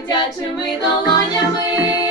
дитячими долонями.